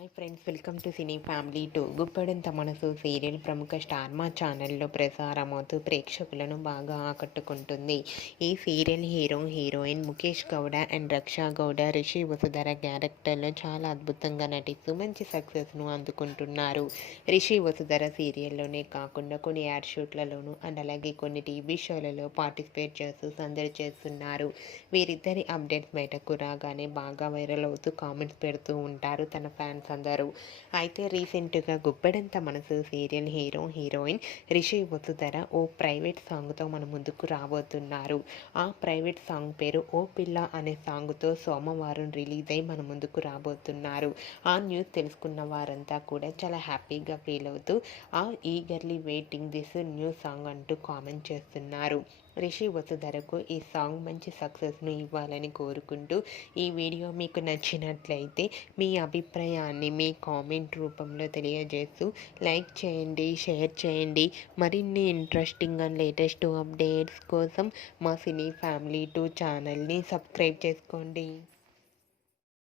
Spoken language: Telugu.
Hi friends welcome to cine family two Guppedantha Manasu serial ప్రముఖ స్టార్ మా ఛానల్లో ప్రసారమవుతూ ప్రేక్షకులను బాగా ఆకట్టుకుంటుంది. ఈ serial hero heroine Mukesh Gowda and Raksha Gowda Rishi Vasudhara క్యారెక్టర్లో చాలా అద్భుతంగా నటిస్తూ మంచి సక్సెస్ను అందుకుంటున్నారు. రిషి వసుధర సీరియల్లోనే కాకుండా కొన్ని యాడ్ షూట్లలోనూ అండ్ అలాగే కొన్ని టీవీ షోలలో పార్టిసిపేట్ చేస్తూ సందడి చేస్తున్నారు. వీరిద్దరి అప్డేట్స్ బయటకు రాగానే బాగా వైరల్ అవుతూ కామెంట్స్ పెడుతూ ఉంటారు. తన ఫ్యాన్స్ అందరూ అయితే రీసెంట్గా Guppedantha Manasu serial hero heroine Rishi Vasudhara ఓ ప్రైవేట్ సాంగ్తో మన ముందుకు రాబోతున్నారు. ఆ ప్రైవేట్ సాంగ్ పేరు ఓ పిల్ల అనే సాంగ్తో సోమవారం రిలీజ్ అయి మన ముందుకు రాబోతున్నారు. ఆ న్యూస్ తెలుసుకున్న వారంతా కూడా చాలా హ్యాపీగా ఫీల్ అవుతూ ఆ eagerly waiting this new song అంటూ కామెంట్ చేస్తున్నారు. రిషి వసుధరకు ఈ సాంగ్ మంచి సక్సెస్ను ఇవ్వాలని కోరుకుంటూ ఈ వీడియో మీకు నచ్చినట్లయితే మీ అభిప్రాయాన్ని మీ కామెంట్ రూపంలో తెలియజేస్తూ లైక్ చేయండి షేర్ చేయండి. మరిన్ని ఇంట్రెస్టింగ్ అండ్ లేటెస్ట్ అప్డేట్స్ కోసం మా సినీ ఫ్యామిలీ టూ ఛానల్ని సబ్స్క్రైబ్ చేసుకోండి.